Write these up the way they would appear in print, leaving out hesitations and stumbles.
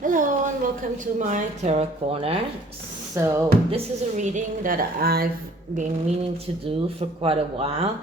Hello and welcome to my Tarot Corner. So this is a reading that I've been meaning to do for quite a while,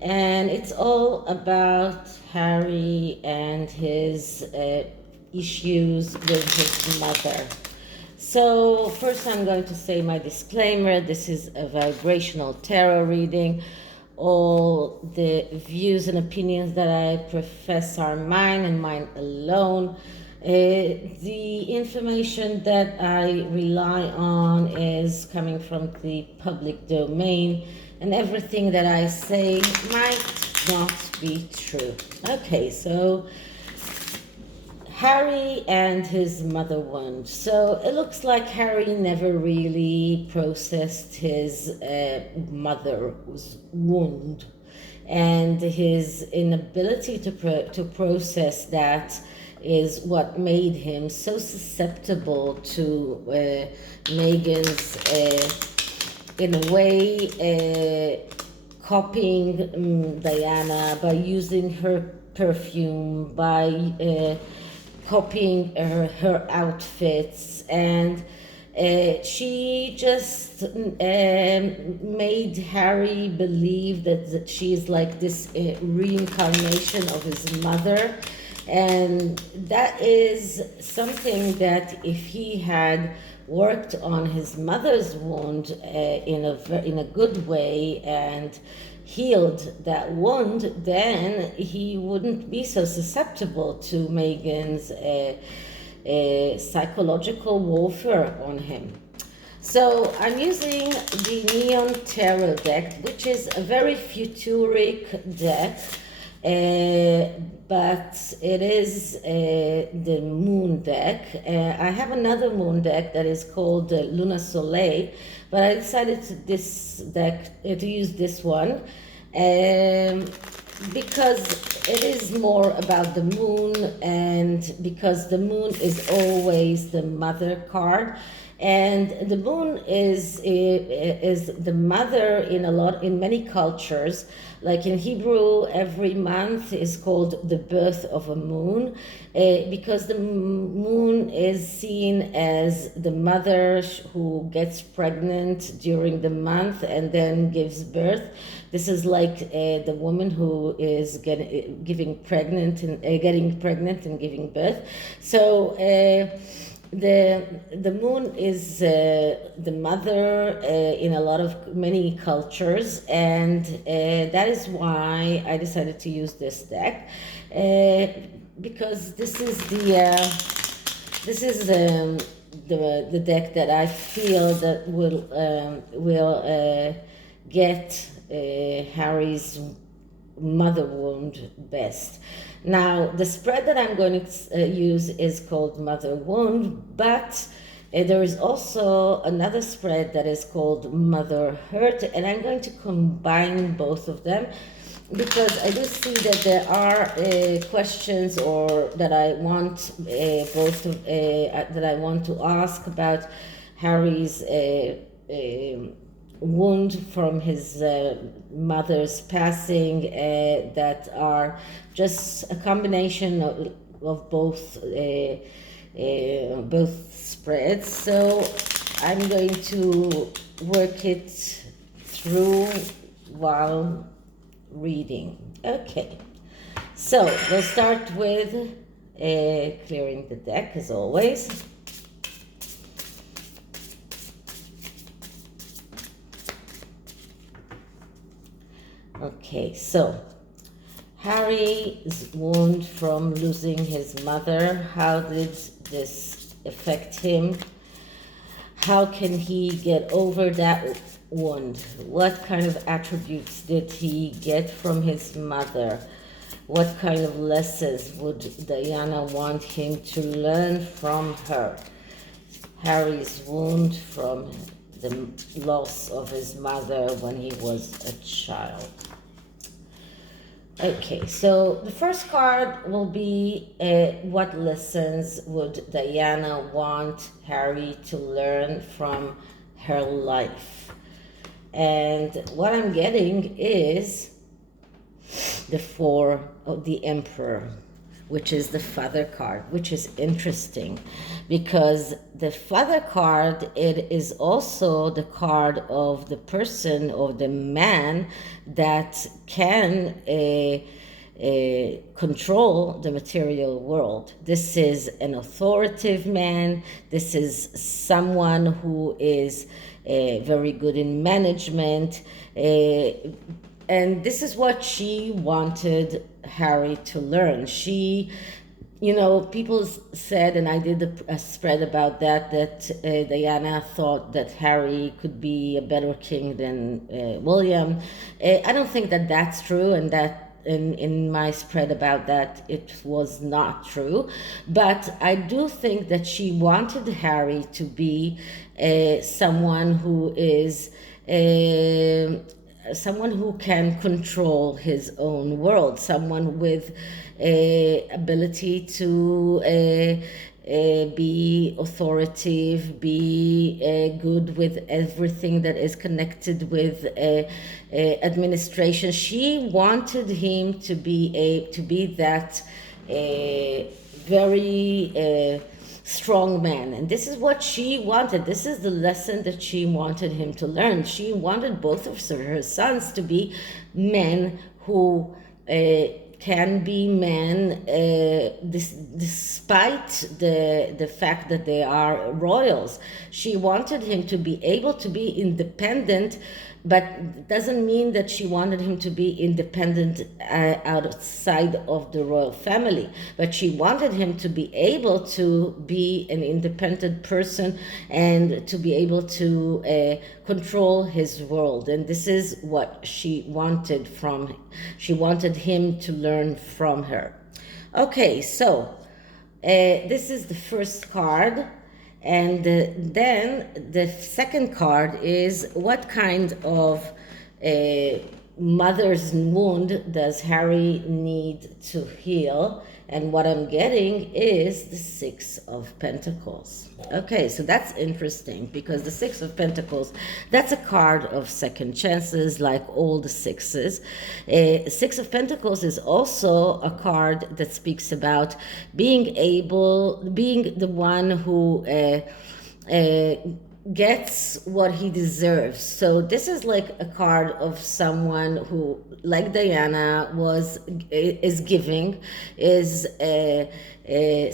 and it's all about Harry and his issues with his mother. So first I'm going to say my disclaimer. This is a vibrational tarot reading. All the views and opinions that I profess are mine and mine alone. The information that I rely on is coming from the public domain, and everything that I say might not be true. Okay, so Harry and his mother wound. So it looks like Harry never really processed his mother's wound, and his inability to process that is what made him so susceptible to Megan's, in a way, copying Diana by using her perfume, by copying her outfits, and she just made Harry believe that she's like this reincarnation of his mother. And that is something that if he had worked on his mother's wound in a good way and healed that wound, then he wouldn't be so susceptible to Megan's psychological warfare on him. So I'm using the Neon Tarot deck, which is a very futuric deck, but it is the moon deck. I have another moon deck that is called Luna Soleil, but I decided to use this one because it is more about the moon, and because the moon is always the mother card. And the moon is the mother in many cultures. Like in Hebrew, every month is called the birth of a moon, because the moon is seen as the mother who gets pregnant during the month and then gives birth. This is like the woman who is getting pregnant and giving birth. So the moon is the mother in many cultures, and that is why I decided to use this deck, because this is the deck that I feel that will get Harry's mother wound best. Now, the spread that I'm going to use is called Mother Wound, but there is also another spread that is called Mother Hurt, and I'm going to combine both of them because I do see that there are questions or that I want that I want to ask about Harry's wound from his mother's passing, that are just a combination of both spreads. So I'm going to work it through while reading. Okay, so we'll start with clearing the deck as always. Okay, so Harry's wound from losing his mother, how did this affect him? How can he get over that wound? What kind of attributes did he get from his mother? What kind of lessons would Diana want him to learn from her? Harry's wound from the loss of his mother when he was a child. Okay, so the first card will be what lessons would Diana want Harry to learn from her life? And what I'm getting is the Four of the Emperor, which is the Father card, which is interesting because the Father card, it is also the card of the person or the man that can control the material world. This is an authoritative man. This is someone who is very good in management. And this is what she wanted Harry to learn. She, people said, and I did a spread about that Diana thought that Harry could be a better king than William. I don't think that that's true, and that in my spread about that, it was not true. But I do think that she wanted Harry to be someone who is someone who can control his own world, someone with ability to be authoritative, be good with everything that is connected with administration. She wanted him to be that very strong man, and this is what she wanted. This is the lesson that she wanted him to learn. She wanted both of her sons to be men who can be men despite the fact that they are royals. She wanted him to be able to be independent, but it doesn't mean that she wanted him to be independent outside of the royal family. But she wanted him to be able to be an independent person and to be able to control his world. And this is what she wanted from him. She wanted him to learn from her. Okay, so this is the first card. And then the second card is what kind of mother's wound does Harry need to heal? And what I'm getting is the Six of Pentacles. Okay, so that's interesting because the Six of Pentacles, that's a card of second chances, like all the sixes. Six of Pentacles is also a card that speaks about being the one who gets what he deserves. So this is like a card of someone who, like Diana, is giving, is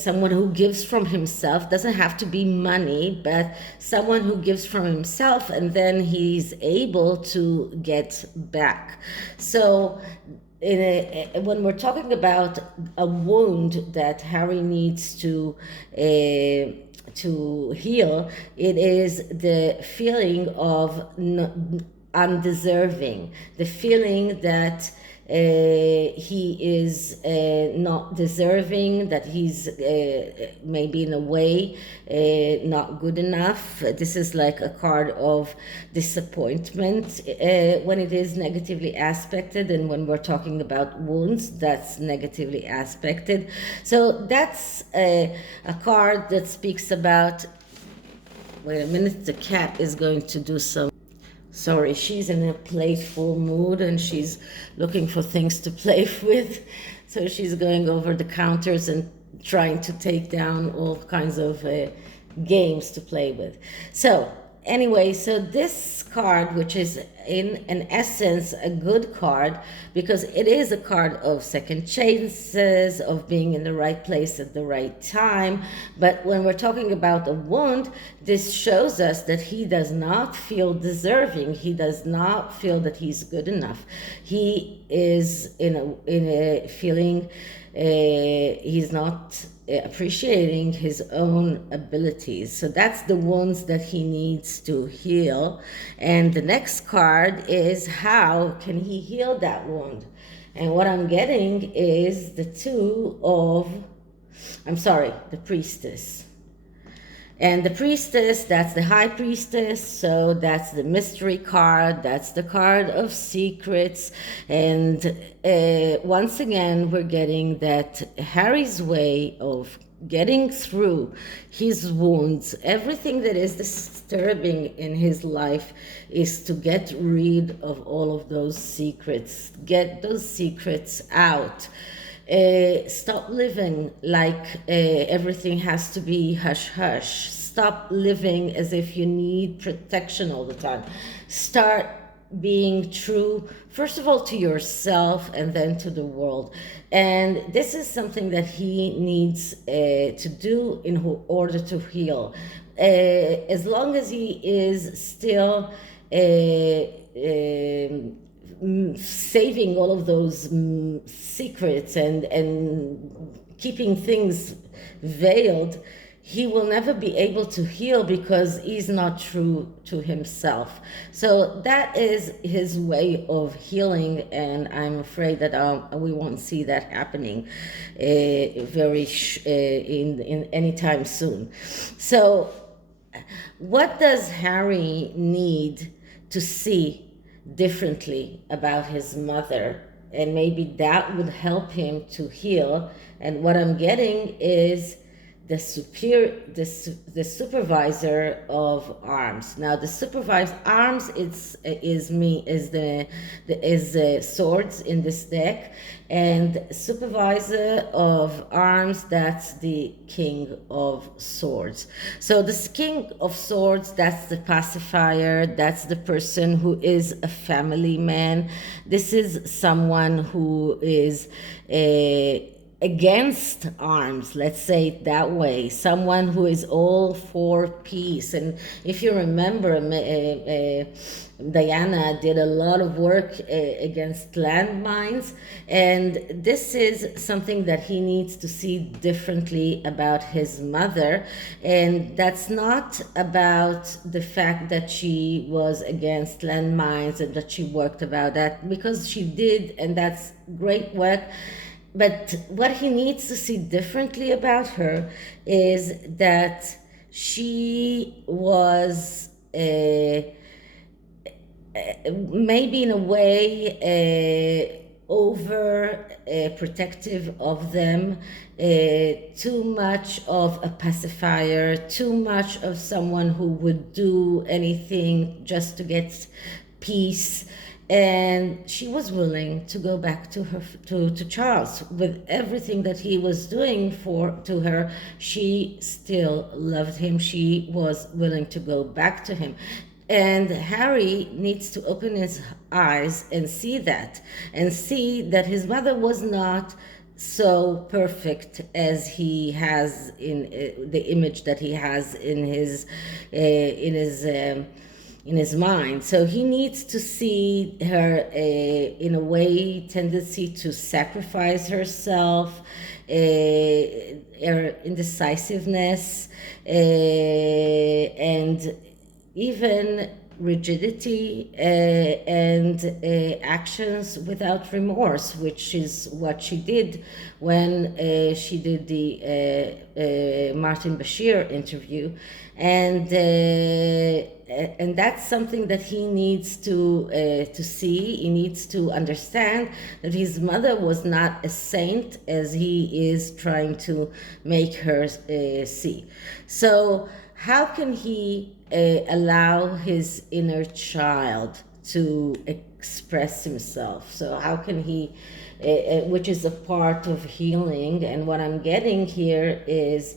someone who gives from himself. Doesn't have to be money, but someone who gives from himself and then he's able to get back. So when we're talking about a wound that Harry needs to heal, it is the feeling of undeserving, the feeling that he is not deserving, that he's maybe in a way not good enough. This is like a card of disappointment when it is negatively aspected, and when we're talking about wounds, that's negatively aspected. So that's a card that speaks about, wait a minute, the cat is going to do some, sorry, she's in a playful mood and she's looking for things to play with. So she's going over the counters and trying to take down all kinds of games to play with. So anyway, so this card, which is in an essence a good card because it is a card of second chances, of being in the right place at the right time. But when we're talking about a wound, this shows us that he does not feel deserving. He does not feel that he's good enough. He is in a feeling he's not appreciating his own abilities. So that's the wounds that he needs to heal. And the next card is, how can he heal that wound? And what I'm getting is the Priestess. And the Priestess, that's the High Priestess, so that's the mystery card, that's the card of secrets. And once again, we're getting that Harry's way of getting through his wounds, everything that is disturbing in his life, is to get rid of all of those secrets, get those secrets out. Stop living like everything has to be hush hush. Stop living as if you need protection all the time. Start being true, first of all, to yourself and then to the world. And this is something that he needs to do in order to heal. As long as he is still saving all of those secrets and keeping things veiled, he will never be able to heal because he's not true to himself. So that is his way of healing, and I'm afraid that we won't see that happening in anytime soon. So what does Harry need to see differently about his mother? And maybe that would help him to heal. And what I'm getting is the supervisor of arms. Now, the supervisor arms is swords in this deck, and supervisor of arms, that's the king of swords. So this king of swords, that's the pacifier, that's the person who is a family man. This is someone who is against arms, let's say it that way, someone who is all for peace. And if you remember, Diana did a lot of work against landmines, and this is something that he needs to see differently about his mother. And that's not about the fact that she was against landmines and that she worked about that, because she did, and that's great work. But what he needs to see differently about her is that she was maybe in a way over protective of them, too much of a pacifier, too much of someone who would do anything just to get peace. And she was willing to go back to Charles with everything that he was doing to her. She still loved him. She was willing to go back to him. And Harry needs to open his eyes and see that his mother was not so perfect as he has in the image that he has in his mind. So he needs to see her in a way tendency to sacrifice herself, her indecisiveness, and even rigidity and actions without remorse, which is what she did when she did the Martin Bashir interview. And that's something that he needs to see. He needs to understand that his mother was not a saint as he is trying to make her see. So how can he allow his inner child to express himself? So how can he, which is a part of healing, and what I'm getting here is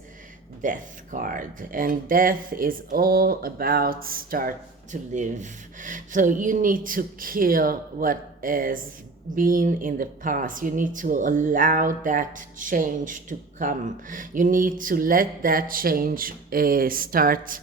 death card, and death is all about start to live. So you need to kill what has been in the past. You need to allow that change to come. You need to let that change start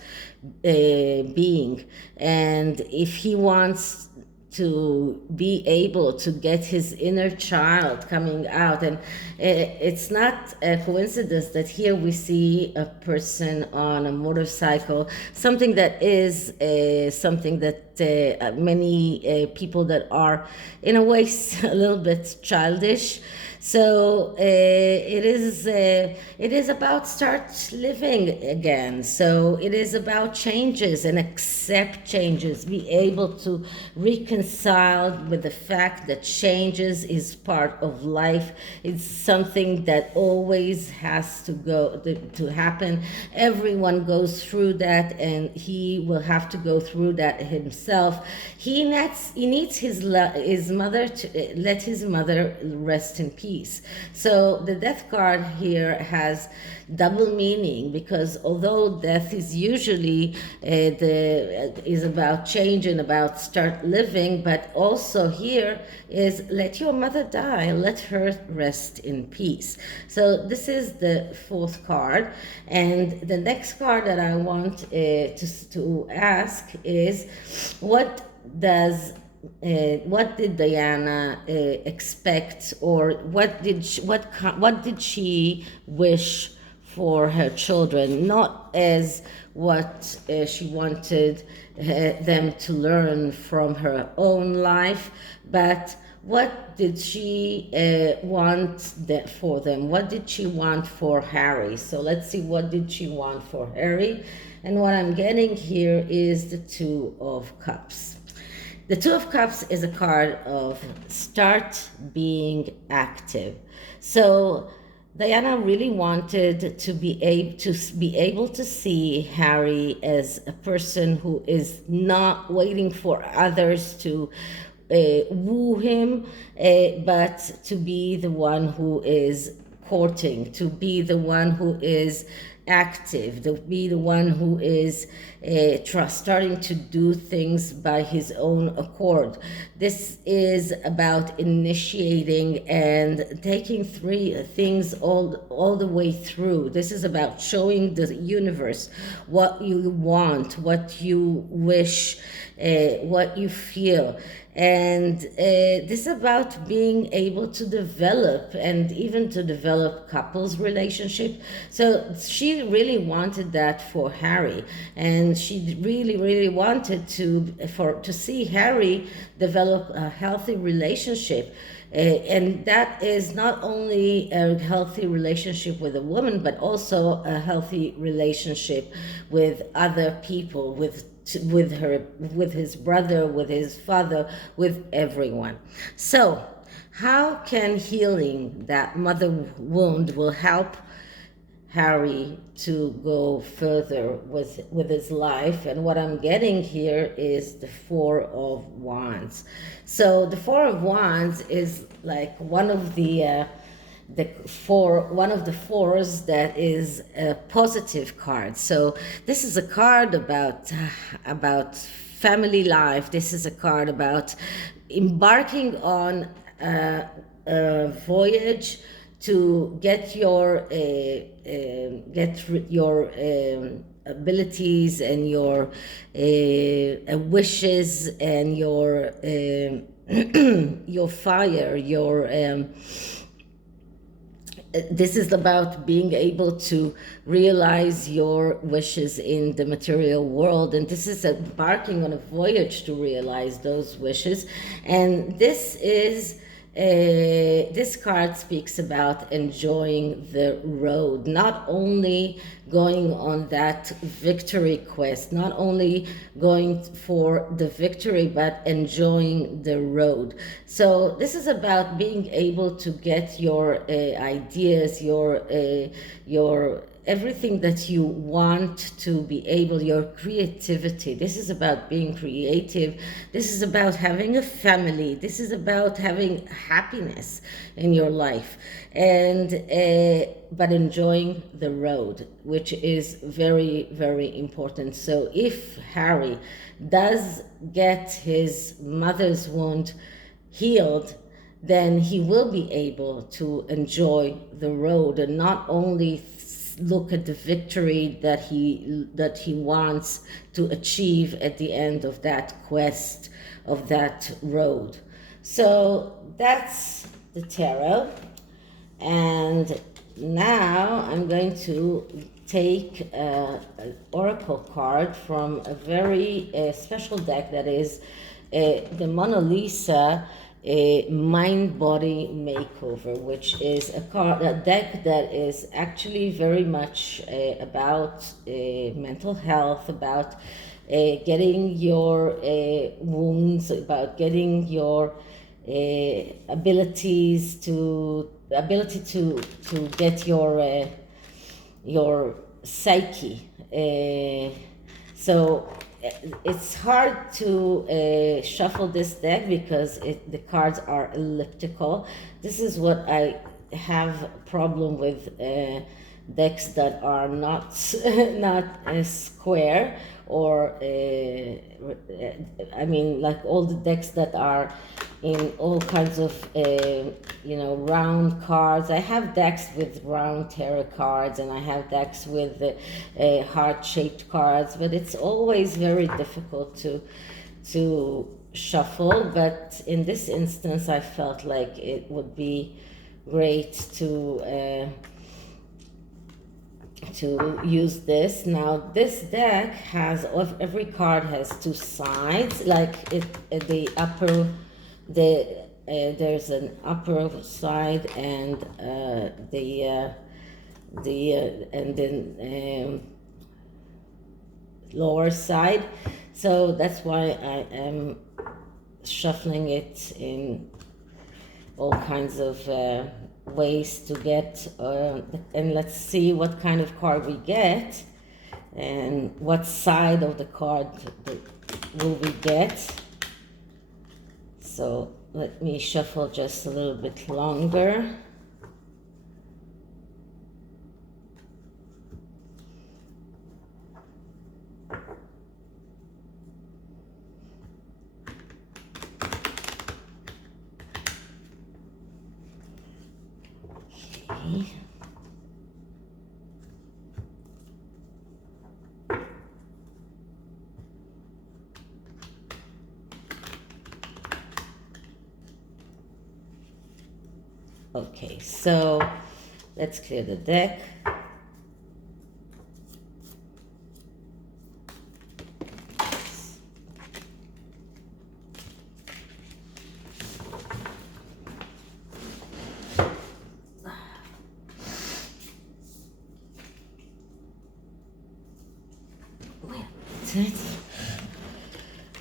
being. And if he wants to be able to get his inner child coming out, and it's not a coincidence that here we see a person on a motorcycle, something that is something that many people that are in a way a little bit childish. So it is about start living again. So it is about changes and accept changes. Be able to reconcile with the fact that changes is part of life. It's something that always has to happen. Everyone goes through that, and he will have to go through that himself. himself, he needs his mother to let his mother rest in peace. So the death card here has double meaning, because although death is usually is about change and about start living, but also here is let your mother die, let her rest in peace. So this is the fourth card, and the next card that I want to ask is, what did Diana expect, or what did she wish for her children? Not as what she wanted them to learn from her own life, but what did she want for them? What did she want for Harry? So let's see, what did she want for Harry? And what I'm getting here is the Two of Cups. The Two of Cups is a card of start being active. So Diana really wanted to be able to see Harry as a person who is not waiting for others to woo him, but to be the one who is courting, to be the one who is active, to be the one who is starting to do things by his own accord. This is about initiating and taking things all the way through. This is about showing the universe what you want, what you wish, what you feel. And this is about being able to develop, and even to develop couples relationship. So she really wanted that for Harry, and she really wanted to see Harry develop a healthy relationship. And that is not only a healthy relationship with a woman, but also a healthy relationship with other people, with her, with his brother, with his father, with everyone. So how can healing that mother wound will help Harry to go further with his life? And what I'm getting here is the Four of Wands. So the Four of Wands is like one of the fours that is a positive card. So this is a card about family life. This is a card about embarking on a voyage to get your abilities and your wishes and your your fire, this is about being able to realize your wishes in the material world, and this is embarking on a voyage to realize those wishes. And this card speaks about enjoying the road, not only going on that victory quest, not only going for the victory, but enjoying the road. So this is about being able to get your ideas, your everything that you want to be able, your creativity. This is about being creative. This is about having a family. This is about having happiness in your life, and but enjoying the road, which is very, very important. So if Harry does get his mother's wound healed, then he will be able to enjoy the road and not only look at the victory that he wants to achieve at the end of that quest, of that road. So that's the tarot. And now I'm going to take an oracle card from a very special deck that is the Mona Lisa mind-body makeover, which is a deck that is actually very much about mental health, about getting your wounds, about getting your ability to get your psyche. So it's hard to shuffle this deck because the cards are elliptical. This is what I have a problem with decks that are not not square, or I mean, like all the decks that are in all kinds of round cards. I have decks with round tarot cards, and I have decks with heart-shaped cards, but it's always very difficult to shuffle. But in this instance, I felt like it would be great to use this. Now this deck has, every card has two sides, like the upper, there's an upper side and and then lower side. So that's why I am shuffling it in all kinds of ways to get, and let's see what kind of card we get and what side of the card will we get. So let me shuffle just a little bit longer. Okay, so let's clear the deck.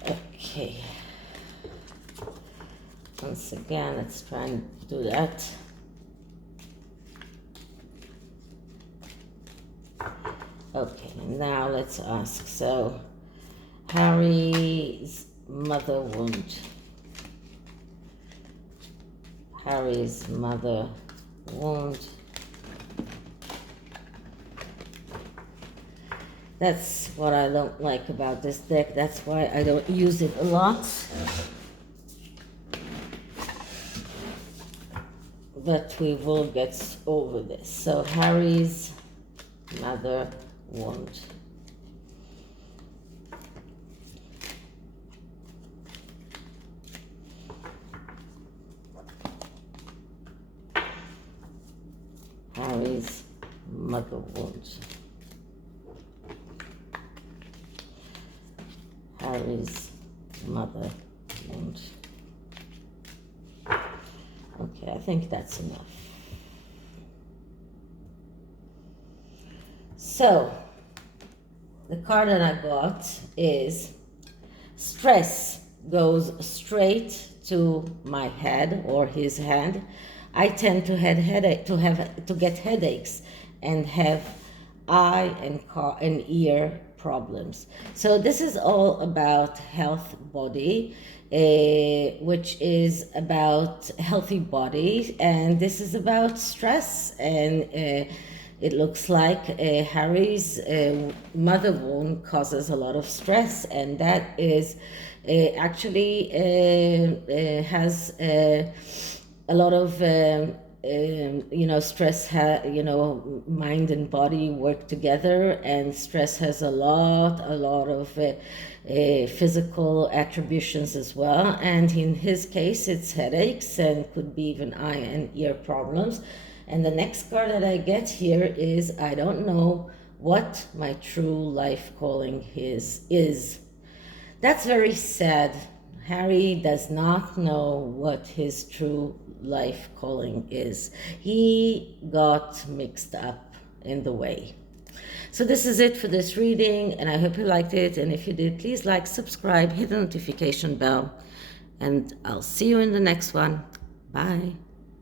Okay. Once again, let's try and do that. Okay, now let's ask. So, Harry's mother wound. Harry's mother wound. That's what I don't like about this deck. That's why I don't use it a lot. But we will get over this. So Harry's mother wound. Harry's mother wound. Harry's mother wound. Okay, I think that's enough. So, the card that I got is stress goes straight to my head or his hand. I tend to get headaches and have eye and ear problems. So this is all about health body, which is about healthy body, and this is about stress. And it looks like Harry's mother wound causes a lot of stress, and that is actually has a lot of stress. Mind and body work together, and stress has a lot of physical attributions as well. And in his case, it's headaches and could be even eye and ear problems. And the next card that I get here is, I don't know what my true life calling is. That's very sad. Harry does not know what his true life calling is. He got mixed up in the way. So this is it for this reading, and I hope you liked it. And if you did, please like, subscribe, hit the notification bell, and I'll see you in the next one. Bye.